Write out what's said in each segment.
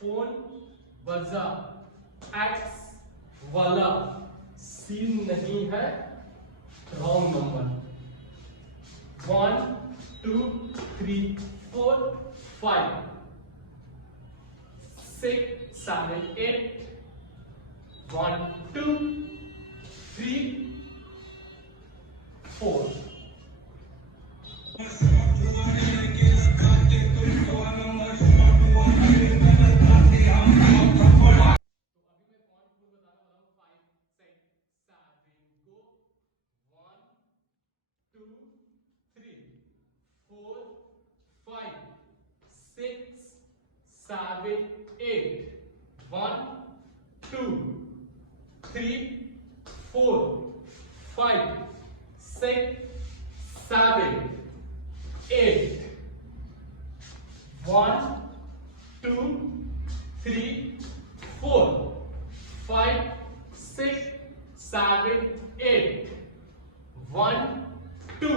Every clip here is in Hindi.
फोन बजा, एक्स वाला सीन नहीं है, रॉन्ग नंबर। 1 2 3 4 5 6 7 8 1 2 3 4 4 5 6 7 8 1 2 3 4 5 6 7 8 1 2 3 4 5 6 7 8 1 2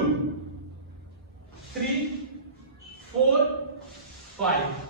3 4 5